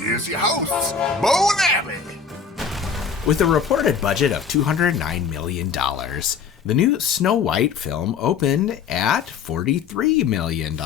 here's your hosts, Bo and Abby. With a reported budget of $209 million, the new Snow White film opened at $43 million.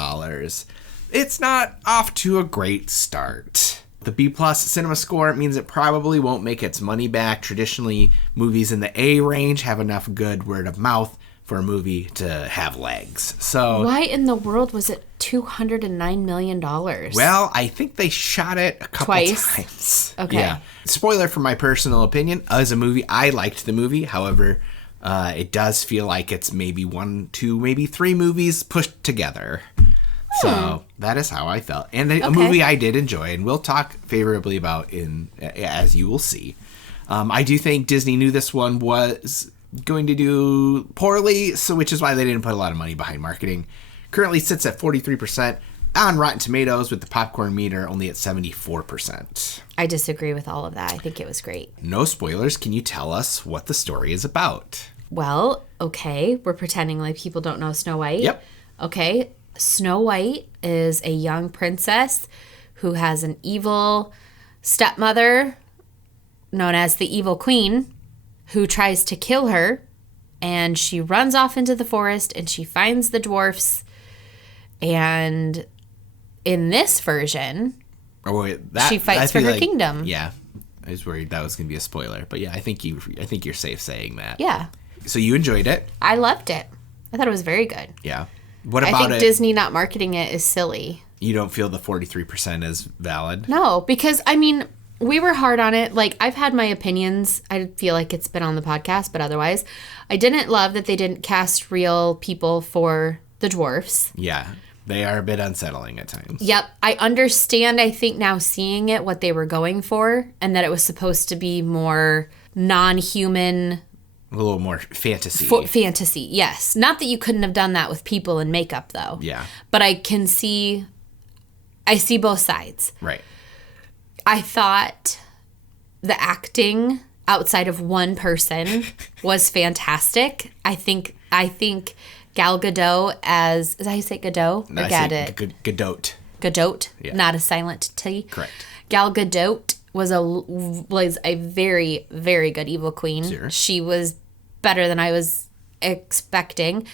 It's not off to a great start. The B-plus cinema score means it probably won't make its money back. Traditionally, movies in the A range have enough good word of mouth for a movie to have legs. So why in the world was it $209 million? Well, I think they shot it a couple times. Okay. Yeah. Spoiler for my personal opinion, as a movie, I liked the movie. However, it does feel like it's maybe 1, 2, maybe 3 movies pushed together. So that is how I felt. And a movie I did enjoy, and we'll talk favorably about as you will see. I do think Disney knew this one was going to do poorly, so which is why they didn't put a lot of money behind marketing. Currently sits at 43% on Rotten Tomatoes, with the popcorn meter only at 74%. I disagree with all of that. I think it was great. No spoilers. Can you tell us what the story is about? Well, okay. We're pretending like people don't know Snow White. Yep. Okay. Snow White is a young princess who has an evil stepmother known as the Evil Queen who tries to kill her, and she runs off into the forest and she finds the dwarfs. And in this version, she fights for her kingdom. Yeah, I was worried that was going to be a spoiler, but yeah, I think you're safe saying that. Yeah. So you enjoyed it? I loved it. I thought it was very good. Yeah. What about I think Disney not marketing it is silly. You don't feel the 43% is valid? No, because I mean, we were hard on it. Like, I've had my opinions. I feel like it's been on the podcast, but otherwise, I didn't love that they didn't cast real people for the dwarfs. Yeah. They are a bit unsettling at times. Yep. I understand, I think, now seeing it, what they were going for, and that it was supposed to be more non-human. A little more fantasy. Fantasy, yes. Not that you couldn't have done that with people and makeup, though. Yeah. But I see both sides. Right. I thought the acting outside of one person was fantastic. I think Gal Gadot as, is that how you say Gadot? No, I say Gadot. Gadot, yeah. Not a silent T. Correct. Gal Gadot was a very, very good Evil Queen. Sure. She was better than I was expecting.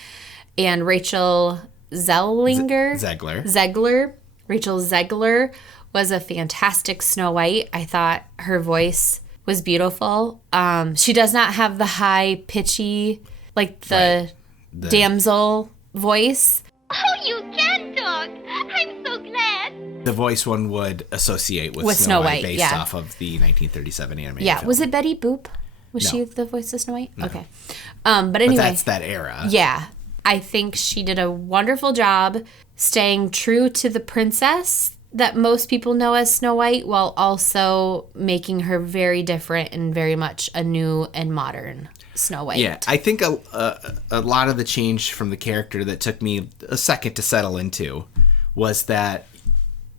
And Rachel Zegler. Rachel Zegler was a fantastic Snow White. I thought her voice was beautiful. She does not have the high pitchy, like the damsel voice. Oh, you can talk. I'm so glad. The voice one would associate with Snow White based off of the 1937 animated film. Was it Betty Boop? Was she the voice of Snow White? No. Okay. But anyway. But that's that era. Yeah. I think she did a wonderful job staying true to the princess that most people know as Snow White, while also making her very different and very much a new and modern Snow White. Yeah, I think a lot of the change from the character that took me a second to settle into was that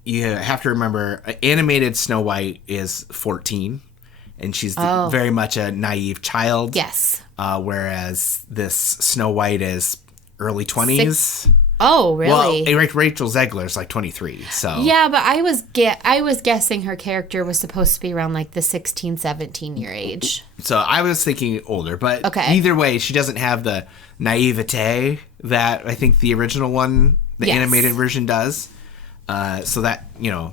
you have to remember animated Snow White is 14, and she's very much a naive child. Yes. Whereas this Snow White is early 20s. Oh, really? Well, Rachel Zegler's like 23, so. Yeah, but I was guessing her character was supposed to be around like the 16, 17 year age. So I was thinking older, but okay. Either way, she doesn't have the naivete that I think the original one, the animated version does. So that,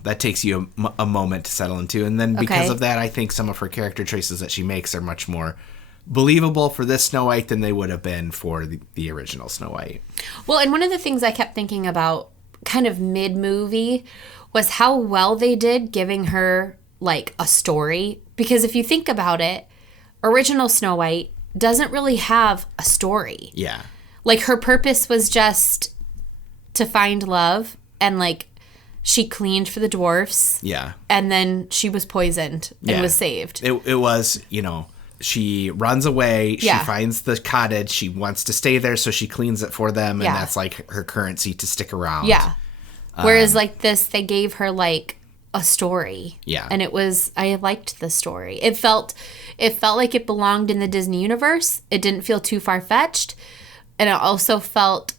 that takes you a moment to settle into. And then because of that, I think some of her character choices that she makes are much more believable for this Snow White than they would have been for the original Snow White. Well, and one of the things I kept thinking about kind of mid-movie was how well they did giving her like a story. Because if you think about it, original Snow White doesn't really have a story. Yeah. Like her purpose was just to find love, and like she cleaned for the dwarfs. Yeah. And then she was poisoned and was saved. It was, she runs away, she finds the cottage, she wants to stay there, so she cleans it for them, and that's like her currency to stick around. Yeah. Whereas like this, they gave her like a story. Yeah. And I liked the story. It felt like it belonged in the Disney universe. It didn't feel too far-fetched. And it also felt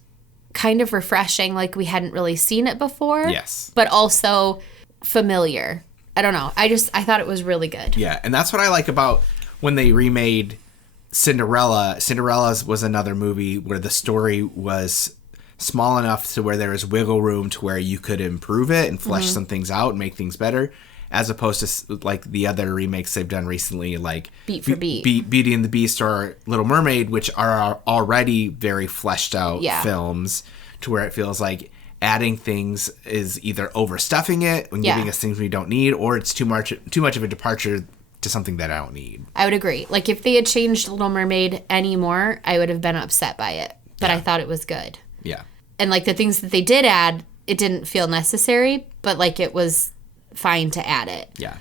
kind of refreshing, like we hadn't really seen it before. Yes. But also familiar I don't know. I thought it was really good. Yeah, and that's what I like about when they remade Cinderella. Cinderella was another movie where the story was small enough to where there was wiggle room to where you could improve it and flesh some things out and make things better, as opposed to like the other remakes they've done recently, like Beat for Beat. Beauty and the Beast or Little Mermaid, which are already very fleshed out films, to where it feels like adding things is either overstuffing it and giving us things we don't need, or it's too much of a departure to something that I don't need. I would agree. Like, if they had changed Little Mermaid anymore, I would have been upset by it. But I thought it was good. Yeah. And, like, the things that they did add, it didn't feel necessary, but, like, it was fine to add it. Yeah.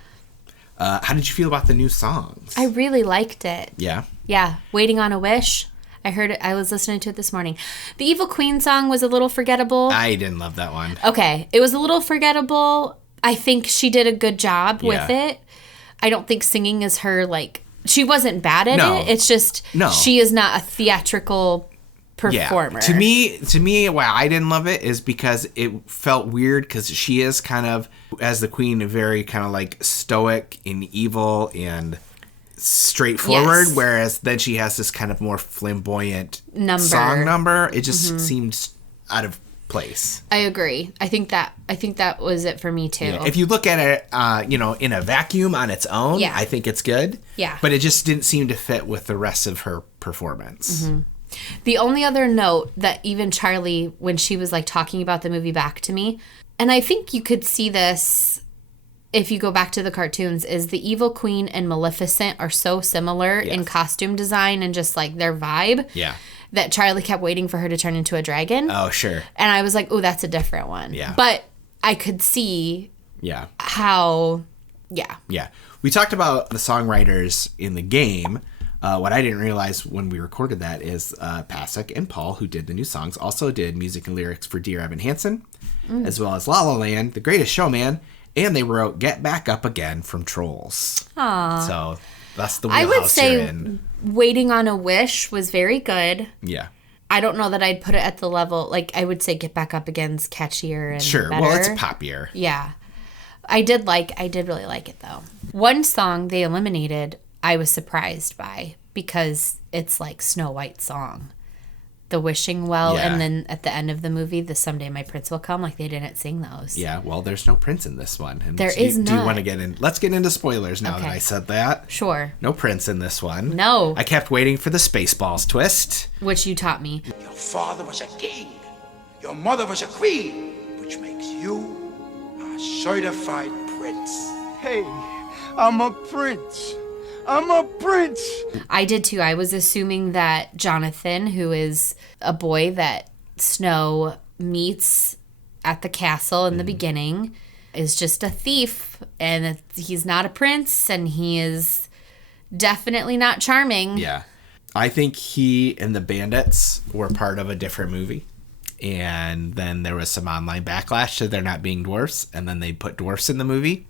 How did you feel about the new songs? I really liked it. Yeah? Yeah. Waiting on a Wish. I heard it. I was listening to it this morning. The Evil Queen song was a little forgettable. I didn't love that one. Okay. It was a little forgettable. I think she did a good job with it. I don't think singing is her, like... She wasn't bad at it. It's just she is not a theatrical performer. Yeah. To me, why I didn't love it is because it felt weird, because she is kind of, as the queen, very kind of like stoic and evil and straightforward, whereas then she has this kind of more flamboyant song number. It just seemed out of place. I agree. I think that was it for me too. Yeah. If you look at it, in a vacuum on its own, I think it's good. Yeah. But it just didn't seem to fit with the rest of her performance. Mm-hmm. The only other note that even Charlie, when she was like talking about the movie back to me, and I think you could see this if you go back to the cartoons, is the Evil Queen and Maleficent are so similar in costume design and just like their vibe. Yeah. That Charlie kept waiting for her to turn into a dragon. Oh, sure. And I was like, oh, that's a different one. Yeah. But I could see how, Yeah. We talked about the songwriters in the game. What I didn't realize when we recorded that is Pasek and Paul, who did the new songs, also did music and lyrics for Dear Evan Hansen, as well as La La Land, The Greatest Showman, and they wrote Get Back Up Again from Trolls. Aww. So that's the I wheelhouse would say you're in. Waiting on a Wish was very good. Yeah. I don't know that I'd put it at the level, like, I would say Get Back Up Again's catchier and Sure. better. Well, it's poppier. Yeah. I did really like it, though. One song they eliminated, I was surprised by, because it's like Snow White's song. The Wishing Well, and then at the end of the movie, the Someday My Prince Will Come, like, they didn't sing those. Yeah, well, there's no prince in this one. And there is not. Do you want to get in? Let's get into spoilers now that I said that. Sure. No prince in this one. No. I kept waiting for the Spaceballs twist. Which you taught me. Your father was a king. Your mother was a queen, which makes you a certified prince. Hey, I'm a prince. I'm a prince. I did too. I was assuming that Jonathan, who is a boy that Snow meets at the castle in the beginning, is just a thief, and that he's not a prince, and he is definitely not charming. Yeah. I think he and the bandits were part of a different movie. And then there was some online backlash to there not being dwarfs, and then they put dwarfs in the movie.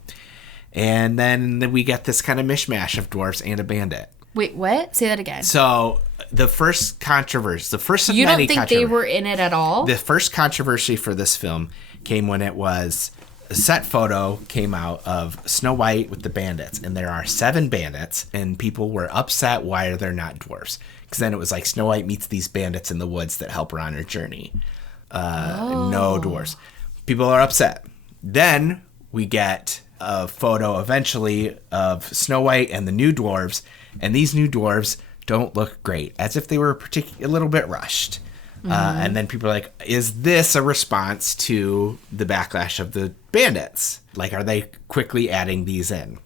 And then we get this kind of mishmash of dwarfs and a bandit. Wait, what? Say that again. So the first controversy, the first of You many don't think they were in it at all? The first controversy for this film came when it was a set photo came out of Snow White with the bandits, and there are 7 bandits, and people were upset why they're not dwarfs. Because then it was like Snow White meets these bandits in the woods that help her on her journey. No dwarfs. People are upset. Then we get a photo eventually of Snow White and the new dwarves, and these new dwarves don't look great, as if they were a little bit rushed. And then people are like, is this a response to the backlash of the bandits? Like, are they quickly adding these in?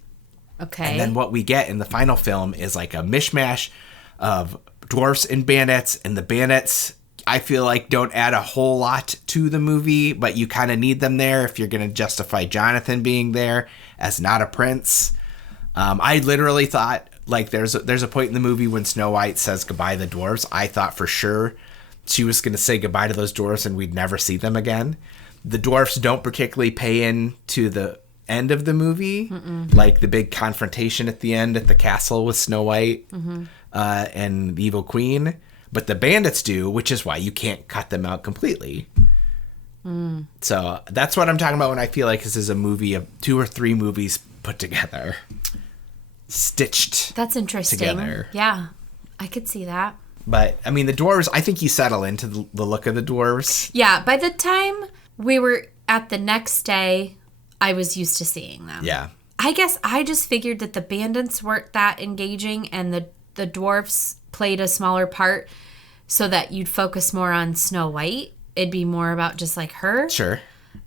Okay. And then what we get in the final film is like a mishmash of dwarfs and bandits, and the bandits, I feel like, don't add a whole lot to the movie, but you kind of need them there if you're going to justify Jonathan being there as not a prince. I literally thought, like, there's a point in the movie when Snow White says goodbye to the dwarves. I thought for sure she was going to say goodbye to those dwarves and we'd never see them again. The dwarfs don't particularly pay in to the end of the movie, like the big confrontation at the end at the castle with Snow White and the Evil Queen. But the bandits do, which is why you can't cut them out completely. So that's what I'm talking about when I feel like this is a movie of 2 or 3 movies put together. Stitched. That's interesting. Together. Yeah, I could see that. But, I mean, the dwarves, I think you settle into the look of the dwarves. Yeah, by the time we were at the next day, I was used to seeing them. Yeah. I guess I just figured that the bandits weren't that engaging and the dwarfs played a smaller part so that you'd focus more on Snow White. It'd be more about just like her. Sure.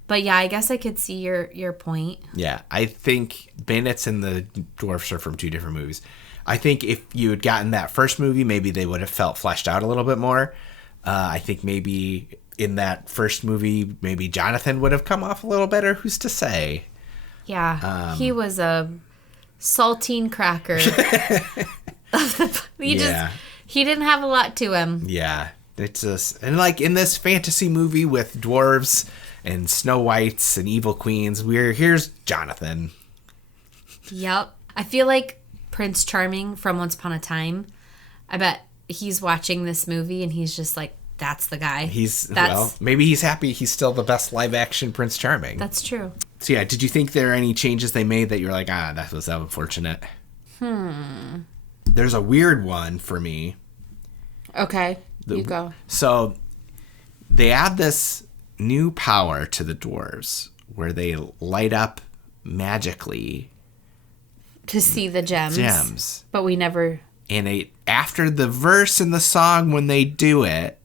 But yeah, I guess I could see your point. Yeah, I think Bandits and the Dwarfs are from 2 different movies. I think if you had gotten that first movie, maybe they would have felt fleshed out a little bit more. I think maybe in that first movie, maybe Jonathan would have come off a little better. Who's to say? Yeah, he was a saltine cracker. He didn't have a lot to him. Yeah, it's just, and like in this fantasy movie with dwarves and Snow Whites and evil queens, here's Jonathan. Yep. I feel like Prince Charming from Once Upon a Time, I bet he's watching this movie and he's just like, that's the guy. Well, maybe he's happy he's still the best live action Prince Charming. That's true. So yeah, did you think there are any changes they made that you're like, that was unfortunate? There's a weird one for me. Okay, you go. So they add this new power to the dwarves where they light up magically To see the gems. But we never... And after the verse in the song, when they do it,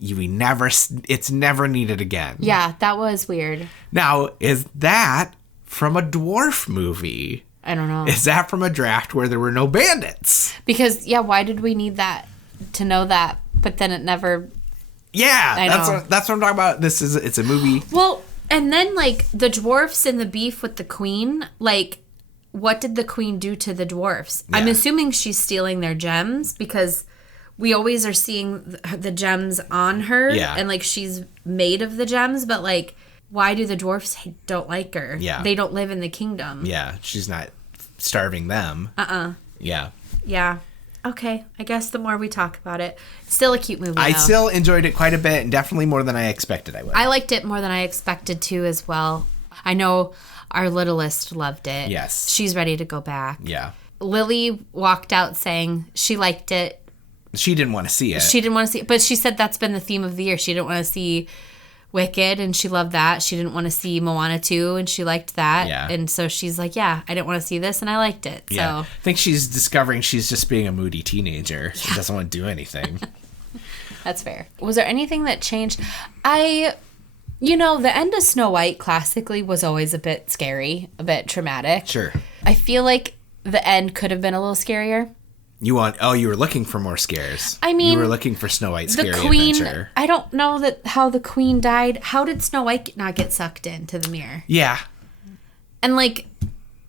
it's never needed again. Yeah, that was weird. Now, is that from a dwarf movie? I don't know. Is that from a draft where there were no bandits? Because, yeah, why did we need that to know that? But then it never... Yeah, that's what I'm talking about. It's a movie. Well, and then, like, the dwarfs and the beef with the queen, like, what did the queen do to the dwarfs? Yeah. I'm assuming she's stealing their gems because we always are seeing the gems on her. Yeah. And, like, she's made of the gems, but, like, why do the dwarfs don't like her? Yeah. They don't live in the kingdom. Yeah, she's not starving them. Yeah. Yeah. Okay, I guess the more we talk about it, still a cute movie. I still enjoyed it quite a bit, and definitely more than I expected I would. I liked it more than I expected to as well. I know our littlest loved it. Yes. She's ready to go back. Yeah. Lily walked out saying she liked it. She didn't want to see it. She didn't want to see it, but she said that's been the theme of the year. She didn't want to see Wicked, and she loved that. She didn't want to see Moana 2, and she liked that. Yeah. And so she's like, yeah, I didn't want to see this, and I liked it. Yeah. So. I think she's discovering she's just being a moody teenager. She doesn't want to do anything. That's fair. Was there anything that changed? The end of Snow White classically was always a bit scary, a bit traumatic. Sure. I feel like the end could have been a little scarier. You were looking for more scares. I mean, you were looking for Snow White's scary queen, adventure. I don't know how the queen died. How did Snow White not get sucked into the mirror? Yeah. And, like,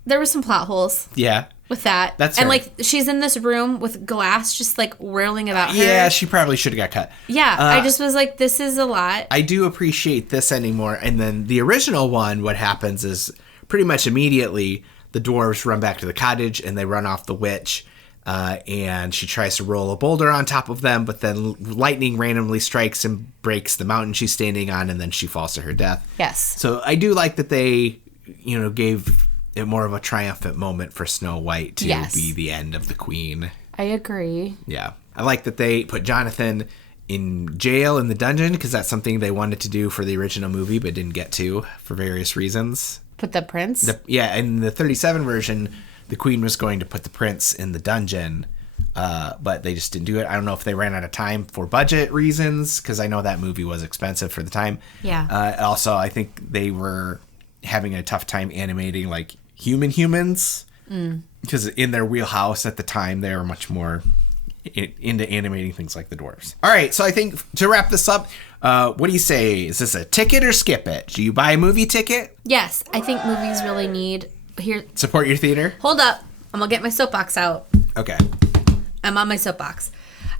there were some plot holes. Yeah. With that. That's and, right. like, she's in this room with glass just, like, whirling about her. Yeah, she probably should have got cut. Yeah, I just was like, this is a lot. I do appreciate this ending more. And then the original one, what happens is pretty much immediately the dwarves run back to the cottage and they run off the witch. And she tries to roll a boulder on top of them, but then lightning randomly strikes and breaks the mountain she's standing on, and then she falls to her death. Yes. So I do like that they, gave it more of a triumphant moment for Snow White to be the end of the queen. I agree. Yeah. I like that they put Jonathan in jail in the dungeon, because that's something they wanted to do for the original movie, but didn't get to for various reasons. Put the prince? In the 37 version... the queen was going to put the prince in the dungeon, but they just didn't do it. I don't know if they ran out of time for budget reasons, because I know that movie was expensive for the time. Yeah. Also, I think they were having a tough time animating, like, humans, because in their wheelhouse at the time, they were much more into animating things like the dwarves. All right, so I think to wrap this up, what do you say? Is this a ticket or skip it? Do you buy a movie ticket? Yes, I think movies really need... Here, support your theater. Hold up. I'm going to get my soapbox out. Okay. I'm on my soapbox.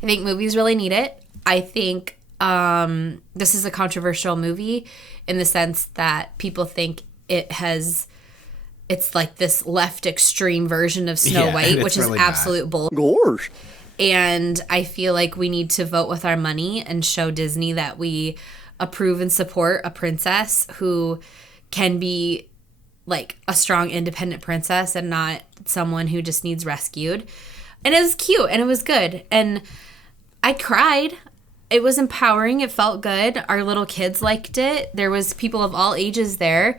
I think movies really need it. I think this is a controversial movie in the sense that people think it's like this left extreme version of Snow White, which really is absolute bull. Gosh. And I feel like we need to vote with our money and show Disney that we approve and support a princess who can be like a strong, independent princess and not someone who just needs rescued. And it was cute and it was good. And I cried. It was empowering. It felt good. Our little kids liked it. There was people of all ages there.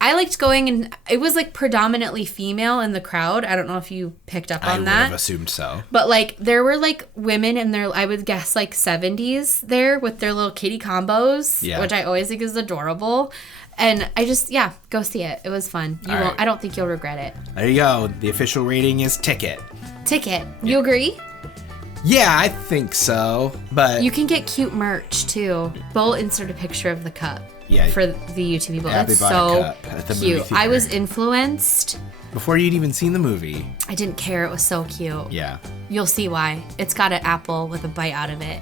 I liked going, and it was like predominantly female in the crowd. I don't know if you picked up on that. I would have assumed so. But like there were like women in their, I would guess like 70s there with their little kitty combos, which I always think is adorable. And I just, go see it. It was fun. You won't. I don't think you'll regret it. There you go. The official rating is ticket. Ticket. You agree? Yeah, I think so. But you can get cute merch too. We'll insert a picture of the cup. Yeah. For the YouTube people. Yeah, That's they bought so a cup at the movie cute. theater. I was influenced. Before you'd even seen the movie. I didn't care. It was so cute. Yeah. You'll see why. It's got an apple with a bite out of it.